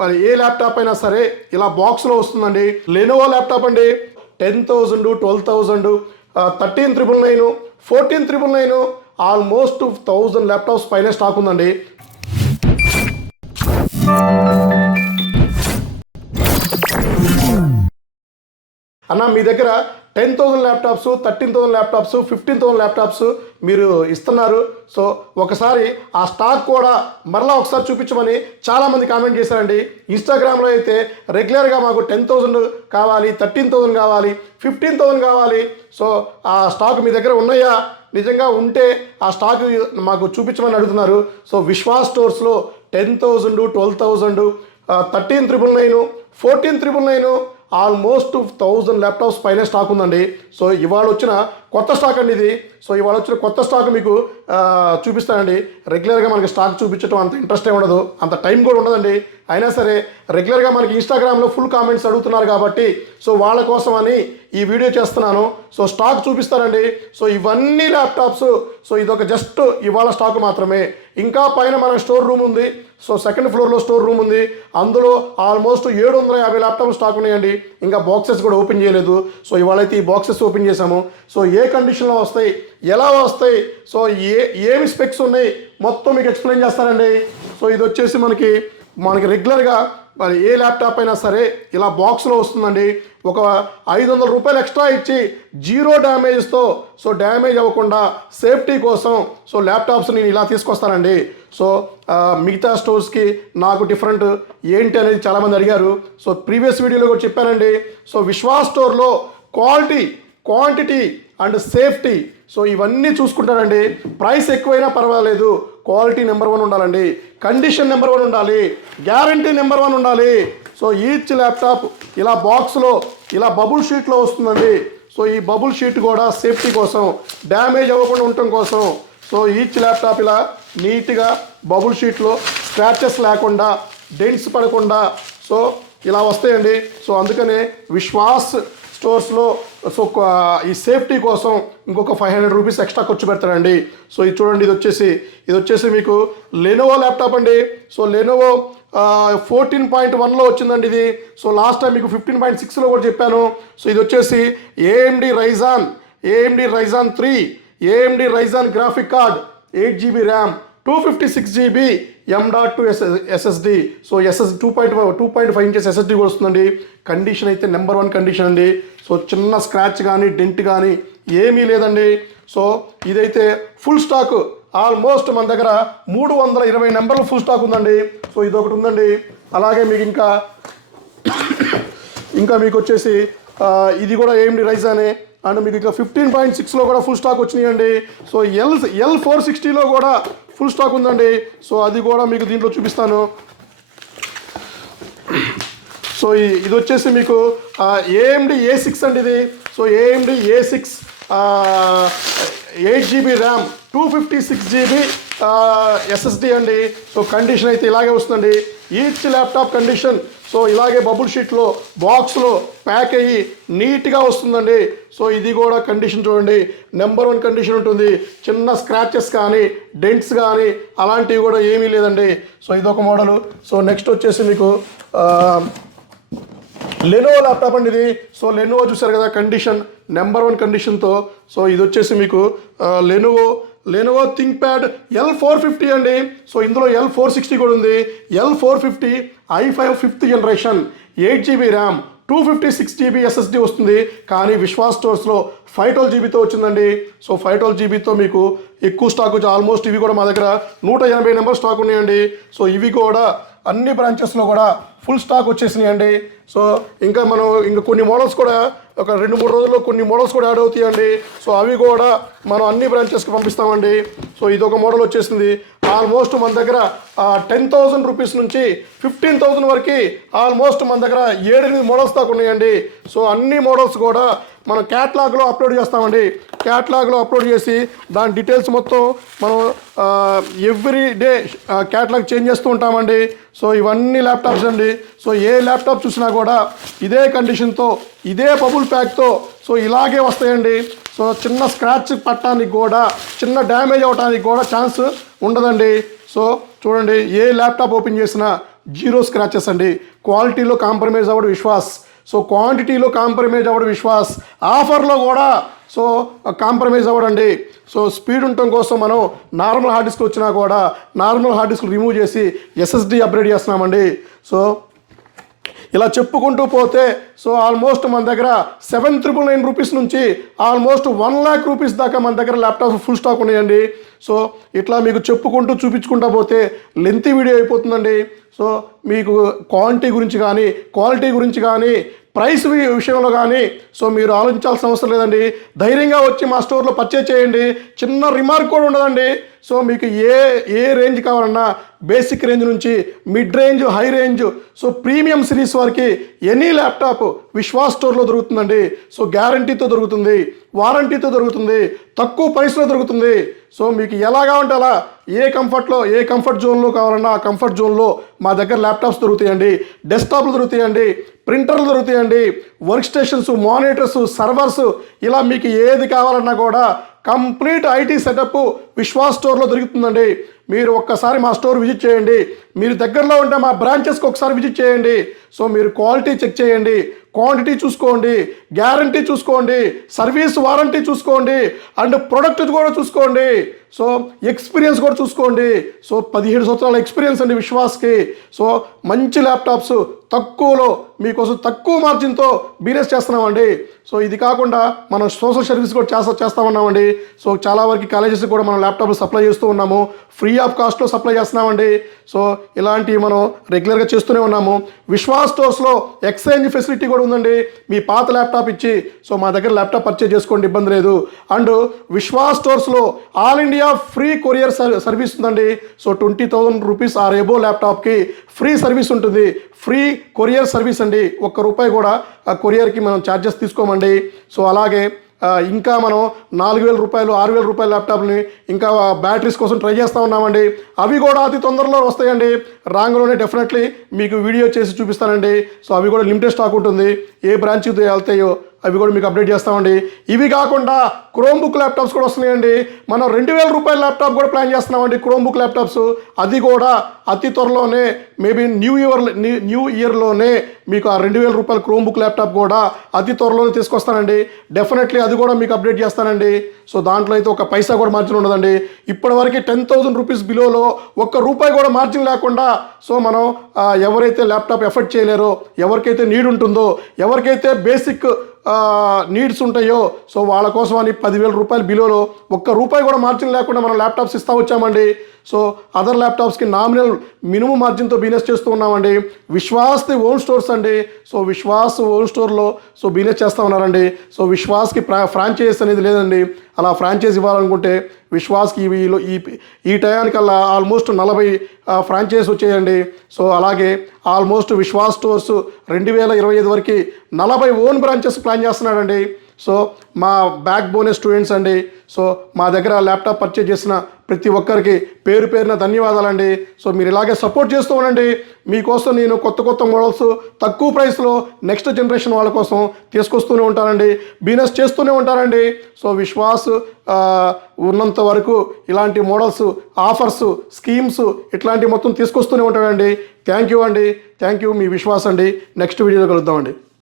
మరి ఏ ల్యాప్టాప్ అయినా సరే ఇలా బాక్స్లో వస్తుందండి. లెనోవో ల్యాప్టాప్ అండి, 10,000, 12,000, 13,999, 14,999, ఆల్మోస్ట్ 1,000 ల్యాప్టాప్స్ పైన స్టాక్ ఉందండి. అన్న మీ దగ్గర 10,000 ల్యాప్టాప్స్, 13,000 ల్యాప్టాప్స్, 15,000 ల్యాప్టాప్స్ మీరు ఇస్తున్నారు. సో ఒకసారి ఆ స్టాక్ కూడా మరలా ఒకసారి చూపించమని చాలామంది కామెంట్ చేశారండి. ఇన్స్టాగ్రామ్లో అయితే రెగ్యులర్గా మాకు 10,000 కావాలి, 13,000 కావాలి, 15,000 కావాలి. సో ఆ స్టాక్ మీ దగ్గర ఉన్నాయా? నిజంగా ఉంటే ఆ స్టాక్ మాకు చూపించమని అడుగుతున్నారు. సో విశ్వాస్ స్టోర్స్లో 10,000, 12,000, 13,999, 14,999, ఆల్మోస్ట్ 1,000 ల్యాప్టాప్స్ పైన స్టాక్ ఉందండి. సో ఇవాళ వచ్చిన కొత్త స్టాక్ అండి ఇది. సో ఇవాళ వచ్చిన కొత్త స్టాక్ మీకు చూపిస్తానండి. రెగ్యులర్గా మనకి స్టాక్ చూపించడం అంత ఇంట్రెస్ట్ ఉండదు, అంత టైం కూడా ఉండదండి. అయినా సరే రెగ్యులర్గా మనకి ఇన్స్టాగ్రామ్లో ఫుల్ కామెంట్స్ అడుగుతున్నారు కాబట్టి సో వాళ్ళ కోసం అని ఈ వీడియో చేస్తున్నాను. సో స్టాక్ చూపిస్తానండి. సో ఇవన్నీ ల్యాప్టాప్స్, సో ఇదొక జస్ట్ ఇవాళ స్టాక్ మాత్రమే. ఇంకా పైన మన స్టోర్ రూమ్ ఉంది. సో సెకండ్ ఫ్లోర్లో స్టోర్ రూమ్ ఉంది. అందులో ఆల్మోస్ట్ 750 ల్యాప్టాప్ స్టాక్ ఉన్నాయండి. ఇంకా బాక్సెస్ కూడా ఓపెన్ చేయలేదు. సో ఇవాళైతే ఈ బాక్సెస్ ఓపెన్ చేశాము. సో ఏ కండిషన్లో వస్తాయి, ఎలా వస్తాయి, సో ఏమి స్పెక్స్ ఉన్నాయి మొత్తం మీకు ఎక్స్ప్లెయిన్ చేస్తానండి. సో ఇది వచ్చేసి మనకి రెగ్యులర్గా మరి ఏ ల్యాప్టాప్ అయినా సరే ఇలా బాక్స్లో వస్తుందండి. ఒక 500 రూపాయలు ఎక్స్ట్రా ఇచ్చి 0 డ్యామేజ్తో, సో డ్యామేజ్ అవ్వకుండా సేఫ్టీ కోసం సో ల్యాప్టాప్స్ నేను ఇలా తీసుకొస్తానండి. సో మిగతా స్టోర్స్కి నాకు డిఫరెంట్ ఏంటి అనేది చాలామంది అడిగారు. సో ప్రీవియస్ వీడియోలో కూడా చెప్పానండి. సో విశ్వాస్ స్టోర్లో quality, quantity and safety, so ఇవన్నీ చూసుకుంటారండి. ప్రైస్ ఎక్కువైనా పర్వాలేదు, క్వాలిటీ నెంబర్ 1 ఉండాలండి, కండిషన్ నెంబర్ 1 ఉండాలి, గ్యారంటీ నెంబర్ 1 ఉండాలి. సో ఈచ్ ల్యాప్టాప్ ఇలా బాక్స్లో ఇలా బబుల్ షీట్లో వస్తుందండి. సో ఈ బబుల్ షీట్ కూడా సేఫ్టీ కోసం, డ్యామేజ్ అవ్వకుండా ఉండటం కోసం. సో ఈచ్ ల్యాప్టాప్ ఇలా నీట్గా బబుల్ షీట్లో స్క్రాచెస్ లేకుండా, డెంట్స్ పడకుండా సో ఇలా వస్తాయండి. సో అందుకనే విశ్వాస్ స్టోర్స్లో సో ఈ సేఫ్టీ కోసం ఇంకొక 500 రూపీస్ ఎక్స్ట్రా ఖర్చు పెడతాడండి. సో ఇది చూడండి, ఇది వచ్చేసి మీకు లెనోవో ల్యాప్టాప్ అండి. సో లెనోవో 14.1లో వచ్చిందండి ఇది. సో లాస్ట్ టైం మీకు 15.6లో కూడా చెప్పాను. సో ఇది వచ్చేసి AMD Ryzen 3, AMD Ryzen graphic card, 8GB RAM, 256GB M.2 SSD. So SSD 2.5 inches SSD కూడా వస్తుందండి. కండిషన్ అయితే నెంబర్ 1 కండిషన్ అండి. సో చిన్న స్క్రాచ్ కానీ డెంట్ కానీ ఏమీ లేదండి. సో ఇదైతే ఫుల్ స్టాక్, ఆల్మోస్ట్ మన దగ్గర 320 నెంబర్లు ఫుల్ స్టాక్ ఉందండి. సో ఇదొకటి ఉందండి. అలాగే మీకు ఇంకా మీకు వచ్చేసి ఇది కూడా AMD Ryzen అండ్ మీకు ఇంకా 15.6లో కూడా ఫుల్ స్టాక్ వచ్చినాయండి. సో L460లో కూడా ఫుల్ స్టాక్ ఉందండి. సో అది కూడా మీకు దీంట్లో చూపిస్తాను. సో ఇది వచ్చేసి మీకు AMD A6 అండి ఇది. So AMD A6 8GB RAM, 256GB SSD అండి. సో కండిషన్ అయితే ఇలాగే వస్తుందండి. ఈచ్ ల్యాప్టాప్ కండిషన్ సో ఇలాగే బబుల్ షీట్లో బాక్స్లో ప్యాక్ అయ్యి నీట్గా వస్తుందండి. సో ఇది కూడా కండిషన్ చూడండి, నెంబర్ 1 కండిషన్ ఉంటుంది. చిన్న స్క్రాచెస్ కానీ డెంట్స్ కానీ అలాంటివి కూడా ఏమీ లేదండి. సో ఇదొక మోడలు. సో నెక్స్ట్ వచ్చేసి మీకు లెనోవో ల్యాప్టాప్ అండి ఇది. సో లెనోవో చూసారు కదా, కండిషన్ నెంబర్ 1 కండిషన్తో. సో ఇది వచ్చేసి మీకు లెనోవో థింక్ప్యాడ్ L450 అండి. సో ఇందులో L460 కూడా ఉంది. L450 i5 5th generation, 8GB RAM, 256GB SSD వస్తుంది. కానీ విశ్వాస్ స్టోర్స్లో 512GBతో వచ్చిందండి. సో 512GBతో మీకు ఎక్కువ స్టాక్ వచ్చి ఆల్మోస్ట్ ఇవి కూడా మా దగ్గర 180 నెంబర్ స్టాక్ ఉన్నాయండి. సో ఇవి కూడా అన్ని బ్రాంచెస్లో కూడా ఫుల్ స్టాక్ వచ్చేసినాయండి. సో ఇంకా కొన్ని మోడల్స్ కూడా ఒక 2-3 రోజుల్లో కొన్ని మోడల్స్ కూడా యాడ్ అవుతాయండి. సో అవి కూడా మనం అన్ని బ్రాంచెస్కి పంపిస్తామండి. సో ఇదొక మోడల్ వచ్చేసింది. ఆల్మోస్ట్ మన దగ్గర 10,000 రూపీస్ నుంచి 15,000 వరకు ఆల్మోస్ట్ మన దగ్గర 7-8 మోడల్స్ దాకా ఉన్నాయండి. సో అన్ని మోడల్స్ కూడా మనం క్యాటలాగ్లో అప్లోడ్ చేస్తామండి. క్యాటలాగ్లో అప్లోడ్ చేసి దాని డీటెయిల్స్ మొత్తం మనం ఎవ్రీ డే క్యాటలాగ్ చేంజ్ చేస్తూ ఉంటామండి. సో ఇవన్నీ ల్యాప్టాప్స్ అండి. సో ఏ ల్యాప్టాప్ చూసినా కూడా ఇదే కండిషన్తో, ఇదే బబుల్ ప్యాక్తో సో ఇలాగే వస్తాయండి. సో చిన్న స్క్రాచ్ పట్టడానికి కూడా, చిన్న డ్యామేజ్ అవడానికి కూడా ఛాన్స్ ఉండదండి. సో చూడండి, ఏ ల్యాప్టాప్ ఓపెన్ చేసినా జీరో స్క్రాచెస్ అండి. క్వాలిటీలో కాంప్రమైజ్ అవ్వడు విశ్వాస్. సో క్వాంటిటీలో కాంప్రమైజ్ అవ్వడు విశ్వాస్. ఆఫర్లో కూడా సో కాంప్రమైజ్ అవ్వడండి. సో స్పీడ్ ఉండటం కోసం మనం నార్మల్ హార్డ్ డిస్క్ వచ్చినా కూడా నార్మల్ హార్డ్ డిస్క్ రిమూవ్ చేసి ఎస్ఎస్డి అప్గ్రేడ్ చేస్తున్నామండి. సో ఇలా చెప్పుకుంటూ పోతే సో ఆల్మోస్ట్ మన దగ్గర 7,999 రూపీస్ నుంచి ఆల్మోస్ట్ 1,00,000 రూపీస్ దాకా మన దగ్గర ల్యాప్టాప్స్ ఫుల్ స్టాక్ ఉన్నాయండి. సో ఇట్లా మీకు చెప్పుకుంటూ చూపించుకుంటూ పోతే లెంతీ వీడియో అయిపోతుందండి. సో మీకు క్వాంటిటీ గురించి కానీ క్వాలిటీ గురించి కానీ ప్రైస్ విషయంలో కానీ సో మీరు ఆలోచించాల్సిన అవసరం లేదండి. ధైర్యంగా వచ్చి మా స్టోర్లో పర్చేజ్ చేయండి. చిన్న రిమార్క్ కూడా ఉండదండి. సో మీకు ఏ రేంజ్ కావాలన్నా బేసిక్ రేంజ్ నుంచి mid range, high range, so premium series వరకు ఎనీ ల్యాప్టాప్ విశ్వాస్ స్టోర్లో దొరుకుతుందండి. సో గ్యారంటీతో దొరుకుతుంది, వారంటీతో దొరుకుతుంది, తక్కువ ప్రైస్లో దొరుకుతుంది. సో మీకు ఎలా కావాలంటే అలా ఏ కంఫర్ట్ జోన్లో కావాలన్నా ఆ కంఫర్ట్ జోన్లో మా దగ్గర ల్యాప్టాప్స్ దొరుకుతాయండి. డెస్క్టాప్లు దొరుకుతాయండి, ప్రింటర్లు దొరుకుతాయండి, వర్క్ స్టేషన్స్, మానిటర్స్, సర్వర్స్, ఇలా మీకు ఏది కావాలన్నా కూడా కంప్లీట్ ఐటీ సెటప్ విశ్వాస్ స్టోర్లో దొరుకుతుందండి. మీరు ఒక్కసారి మా స్టోర్ విజిట్ చేయండి. మీరు దగ్గరలో ఉంటే మా బ్రాంచెస్కి ఒకసారి విజిట్ చేయండి. సో మీరు క్వాలిటీ చెక్ చేయండి, క్వాంటిటీ చూసుకోండి, గ్యారంటీ చూసుకోండి, సర్వీస్ వారంటీ చూసుకోండి, అండ్ ప్రొడక్ట్ కూడా చూసుకోండి. సో ఎక్స్పీరియన్స్ కూడా చూసుకోండి. సో 17 సంవత్సరాల ఎక్స్పీరియన్స్ అండి విశ్వాస్కి. సో మంచి ల్యాప్టాప్స్ తక్కువలో మీకోసం తక్కువ మార్జిన్తో బిజినెస్ చేస్తున్నామండి. సో ఇది కాకుండా మనం సోషల్ సర్వీస్ కూడా చేస్తా ఉన్నామండి. సో చాలా వరకు కాలేజెస్ కూడా మనం ల్యాప్టాప్లు సప్లై చేస్తూ ఉన్నాము. ఫ్రీ ఆఫ్ కాస్ట్లో సప్లై చేస్తున్నామండి. సో ఇలాంటివి మనం రెగ్యులర్గా చేస్తూనే ఉన్నాము. విశ్వాస్ స్టోర్స్లో ఎక్స్చేంజ్ ఫెసిలిటీ కూడా ఉందండి. మీ పాత ల్యాప్టాప్ ఇచ్చి సో మా దగ్గర ల్యాప్టాప్ పర్చేజ్ చేసుకోండి, ఇబ్బంది లేదు. అండ్ విశ్వాస్ స్టోర్స్లో all India free courier service ఉందండి. సో 20,000 రూపీస్ ఆర్ ఎబో ల్యాప్టాప్కి ఫ్రీ సర్వీస్ ఉంటుంది. ఫ్రీ కొరియర్ సర్వీస్ అండి. ₹1 కూడా ఆ కొరియర్కి మనం ఛార్జెస్ తీసుకోమండి. సో అలాగే ఇంకా మనం 4,000 రూపాయలు, 6,000 రూపాయల ల్యాప్టాప్ని ఇంకా బ్యాటరీస్ కోసం ట్రై చేస్తూ ఉన్నామండి. అవి కూడా అతి తొందరలో వస్తాయండి. రాంగ్లోనే డెఫినెట్లీ మీకు వీడియో చేసి చూపిస్తానండి. సో అవి కూడా లిమిటెడ్ స్టాక్ ఉంటుంది. ఏ బ్రాంచ్కి వెళ్తాయో అవి కూడా మీకు అప్డేట్ చేస్తామండి. ఇవి కాకుండా క్రోమ్బుక్ ల్యాప్టాప్స్ కూడా వస్తున్నాయండి. మనం 2,000 రూపాయల ల్యాప్టాప్ కూడా ప్లాన్ చేస్తున్నామండి. క్రోమ్బుక్ ల్యాప్టాప్స్ అది కూడా అతి త్వరలోనే మేబీ న్యూ ఇయర్లోనే మీకు ఆ 2,000 రూపాయల క్రోమ్బుక్ ల్యాప్టాప్ కూడా అతి త్వరలోనే తీసుకొస్తానండి. డెఫినెట్లీ అది కూడా మీకు అప్డేట్ చేస్తానండి. సో దాంట్లో అయితే ఒక పైసా కూడా మార్జిన్ ఉండదండి. ఇప్పటివరకు 10,000 రూపీస్ బిలోలో ₹1 కూడా మార్జిన్ లేకుండా సో మనం ఎవరైతే ల్యాప్టాప్ ఎఫర్ట్ చేయలేరో, ఎవరికైతే నీడ్ ఉంటుందో, ఎవరికైతే బేసిక్ నీడ్స్ ఉంటాయో సో వాళ్ళ కోసం అని 10,000 రూపాయలు బిలోలో ₹1 కూడా మార్జిన్ లేకుండా మనం ల్యాప్టాప్స్ ఇస్తూ వచ్చామండి. సో అదర్ ల్యాప్టాప్స్కి నామినల్ మినిమం మార్జిన్తో బిజినెస్ చేస్తూ ఉన్నామండి. విశ్వాస్ది ఓన్ స్టోర్స్ అండి. సో విశ్వాస్ ఓన్ స్టోర్లో సో బిజినెస్ చేస్తూ ఉన్నారండి. సో విశ్వాస్కి ఫ్రాంచైజ్ అనేది లేదండి. అలా ఫ్రాంచైజ్ ఇవ్వాలనుకుంటే విశ్వాస్కి ఈ టయానికల్లా ఆల్మోస్ట్ 40 ఫ్రాంచైజ్ వచ్చాయండి. సో అలాగే ఆల్మోస్ట్ విశ్వాస్ స్టోర్స్ 2025 వరకు 40 ఓన్ బ్రాంచెస్ ప్లాన్ చేస్తున్నాడండి. సో మా బ్యాక్ బోనే స్టూడెంట్స్ అండి. సో మా దగ్గర ల్యాప్టాప్ పర్చేజ్ చేసిన ప్రతి ఒక్కరికి పేరు పేరున ధన్యవాదాలండి. సో మీరు ఇలాగే సపోర్ట్ చేస్తూ ఉండండి. మీకోసం నేను కొత్త మోడల్స్ తక్కువ ప్రైస్లో నెక్స్ట్ జనరేషన్ వాళ్ళ కోసం తీసుకొస్తూనే ఉంటానండి. బిజినెస్ చేస్తూనే ఉంటానండి. సో విశ్వాస్ ఉన్నంత వరకు ఇలాంటి మోడల్స్, ఆఫర్స్, స్కీమ్స్ ఇట్లాంటివి మొత్తం తీసుకొస్తూనే ఉంటానండి. థ్యాంక్ యూ అండి. Thank you. మీ విశ్వాస్ అండి. నెక్స్ట్ వీడియోలో కలుద్దామండి.